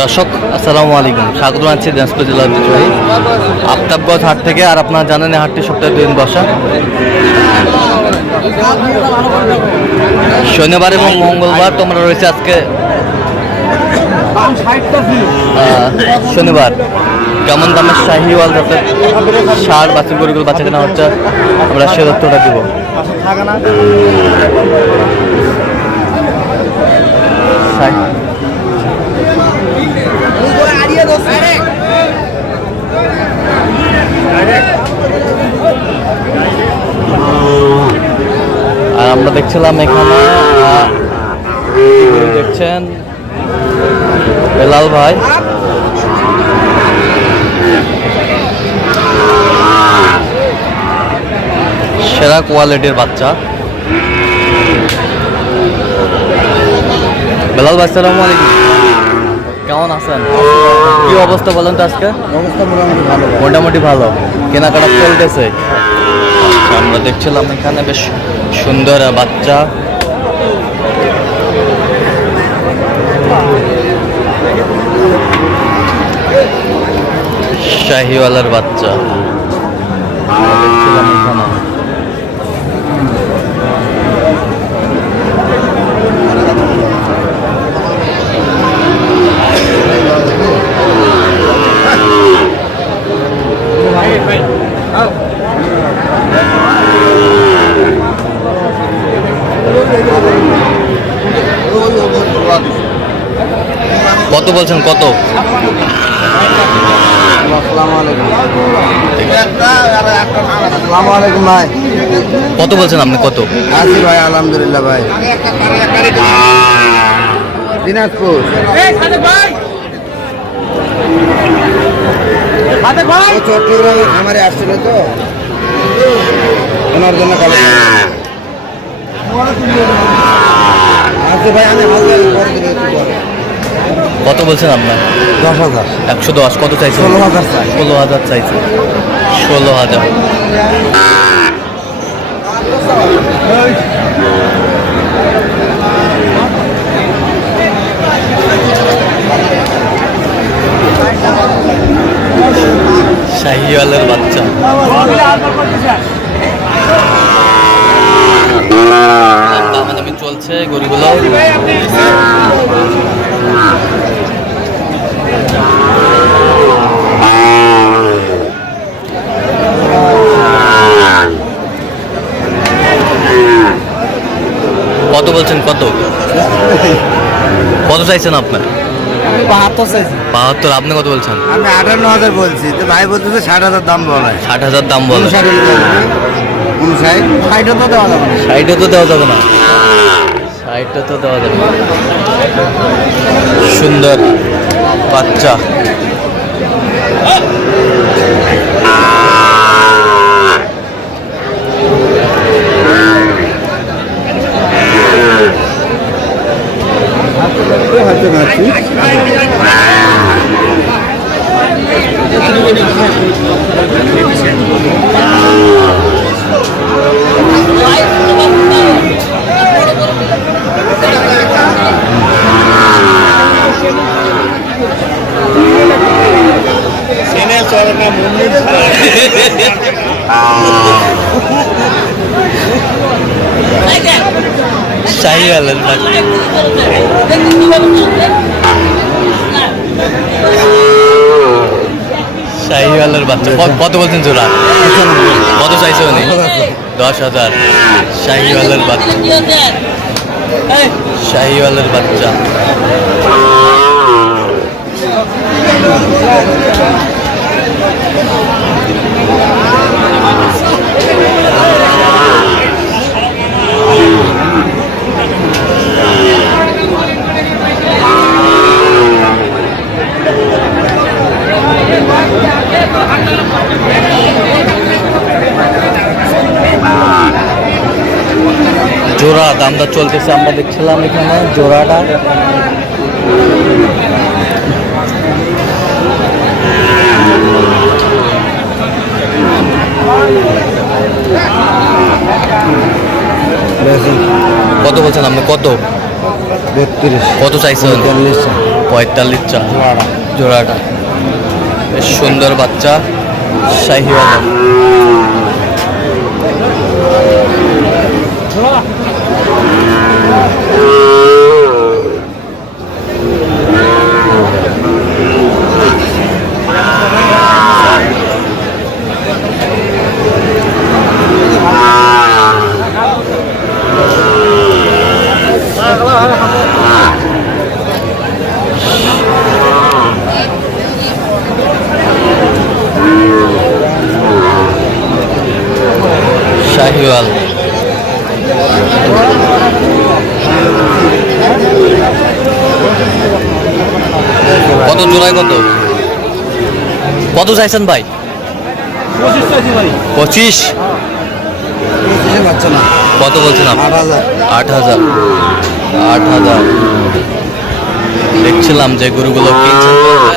দর্শক, আসসালামু আলাইকুম। স্বাগত জানাচ্ছি দিনাজপুর জেলার ঐতিহ্যবাহী আফতাবগঞ্জ হাট থেকে, আর আপনারা জানেন হাটটি সপ্তাহে দুদিন বসা। শনিবার এবং মঙ্গলবার তোমরা রয়েছে আজকে শনিবার। কেমন দামের শাহিওয়াল জাতের সার বাছুর গরুগুলো বাচ্চা কেনা হচ্ছে, আমরা সে তথ্যটা দিব আর আমরা দেখছিলাম এখানে দেখছেন বেলাল ভাই। সেরা কোয়ালিটির বাচ্চা। বেলাল ভাই সালামু আলাইকুম। কেমন আছেন? কি অবস্থা বলেন তো আজকে? অবস্থা মোটামুটি ভালো। মোটামুটি ভালো। কেনাকাটা চলতেছে। আমরা দেখছিলাম এখানে বেশ সুন্দর বাচ্চা। শাহিওয়ালার বাচ্চা। বলছেন কত? আসসালামু আলাইকুম আসসালামু আলাইকুম ভাই। কত বলছেন আপনি কত? আছি ভাই আলহামদুলিল্লাহ ভাই। দিনাজপুর। চট্টগ্রামে খামারে আসছিল তো। ওনার জন্য আচ্ছা ভাই আমি হালকা করে দেবো একটু পরে কত বলছেন আপনার? দশ হাজার। একশো দশ কত চাইছেন? ষোলো হাজার ষোলো হাজার চাইছে ষোলো হাজার। শাহিওয়ালের বাচ্চা। চলছে গরুগুলো কত বলছেন কত কত চাইছেন আপনার? বাহাত্তর চাইছি। বাহাত্তর আপনি কত বলছেন? আমি আটান্ন হাজার বলছি। তো ভাই বলতেছে ষাট হাজার দাম বলে ষাট হাজার দাম বলে ষাটও তো দেওয়া যাবে না। ষাটও তো দেওয়া যাবে না। ষাটে তো দেওয়া যাবে না। সুন্দর বাচ্চা। শাহিওয়ালের শাহিওয়ালের বাচ্চা কত বলছেন জোড়া? কত চাইছে উনি? দশ হাজার। শাহিওয়ালের বাচ্চা। শাহিওয়ালের বাচ্চা জোড়া দামটা চলতেছে আমরা দেখছিলাম এখানে জোড়াটা। কত বলছেন আপনি? কত? তেত্রিশ। কত চাইছেন? পঁয়তাল্লিশ চা জোড়াটা। বেশ সুন্দর বাচ্চা শাহিওয়ালা। শাহিওয়াল। কত জোড়ায় কত? কত চাইছেন ভাই? পঁচিশ কত বলছেন আট হাজার। আট হাজার। দেখছিলাম যে গরুগুলো কিনছেন।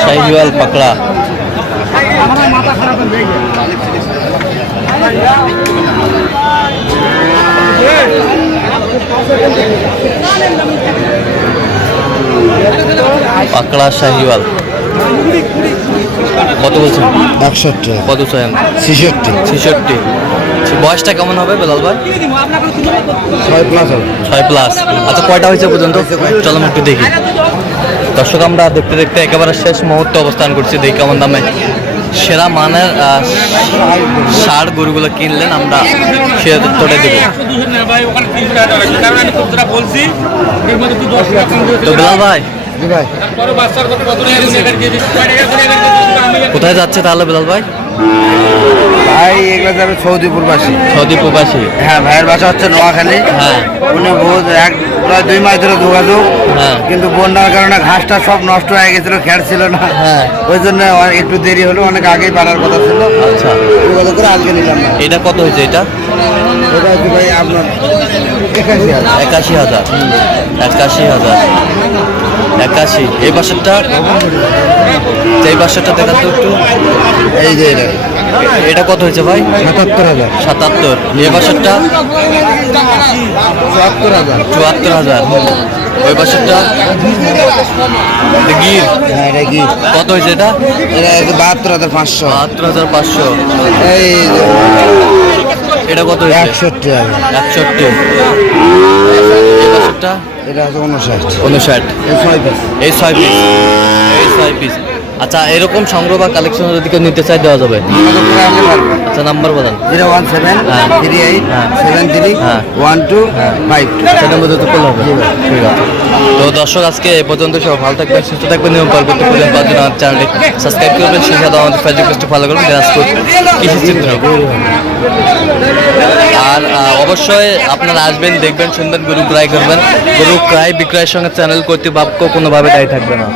শাহিওয়াল পাকড়া পাকড়া শাহিওয়াল কত বলছেন? একষট্টি। কত চাই ছেষট্টি। ছেষট্টি। বয়সটা কেমন হবে বেলাল ভাই ছয় প্লাস হবে। ছয় প্লাস আচ্ছা কয়টা হয়েছে পর্যন্ত? চলো একটু দেখি। দর্শক আমরা দেখতে দেখতে একেবারে শেষ মুহূর্তে অবস্থান করছি। দেখি কেমন দামে সেরা মানের ষাড় গরুগুলো কিনলেন আমরা। সে তোটে দেবো। তো বেলাল ভাই কোথায় যাচ্ছে তাহলে বেলাল ভাই? ভাই এগুলো যাবে সৌদি প্রবাসী সৌদি প্রবাসী হ্যাঁ ভাইয়ের বাসা হচ্ছে নোয়াখালী। হ্যাঁ। উনি বহুত এক প্রায় দুই মাস ধরে যোগাযোগ। হ্যাঁ। কিন্তু বন্যার কারণে ঘাসটা সব নষ্ট হয়ে গেছিল খেয়ার ছিল না। হ্যাঁ। ওই জন্য একটু দেরি হলো অনেক আগেই পারার কথা ছিল। আচ্ছা। যোগাযোগ করে আজকে নিলাম। এটা কত হয়েছে এটা? ওটা হচ্ছে ভাই আপনার একাশি হাজার? একাশি হাজার। একাশি হাজার। একাশি। এই পাশেরটা? এই পাশেরটা দেখান তো একটু। এই যে এটা। কত হয়েছে ভাই? সাতাত্তর হাজার। সাতাত্তর। এই পাশেরটা? চুয়াত্তর হাজার। চুয়াত্তর হাজার। ওই গির। হ্যাঁ কি কত হয়েছে এটা? এটা বাহাত্তর হাজার পাঁচশো। বাহাত্তর হাজার পাঁচশো। এই এটা কত একষট্টি একষট্টি। এটা হচ্ছে উনষাট। উনষাট। এই ছয় পিস এই ছয় পিস এই ছয় পিস আচ্ছা এরকম সংগ্রহ বা কালেকশন যদি কেউ নিতে চাই দেওয়া যাবে? আচ্ছা নাম্বার বলেন। জিরো ওয়ান সেভেন হ্যাঁ। থ্রি এইট হ্যাঁ। সেভেন থ্রি হ্যাঁ। ওয়ান টু ফাইভ সেটার মধ্যে তো করলে হবে। ঠিক আছে। তো দর্শক আজকে এই পর্যন্ত সব ভালো থাকবেন সুস্থ থাকবেন নিয়ম পরবর্তী পর্যন্ত জন্য আমার চ্যানেলটি সাবস্ক্রাইব করবেন সেই সাথে আমাদের ফেসবুক পেজটি ফলো করবেন দিনাজপুর কৃষি চিত্র আর অবশ্যই আপনারা আসবেন দেখবেন শুনবেন গরু ক্রয় করবেন। গরু ক্রয় বিক্রয়ের সঙ্গে চ্যানেল কর্তৃপক্ষ কোনোভাবে দায়ী থাকবে না।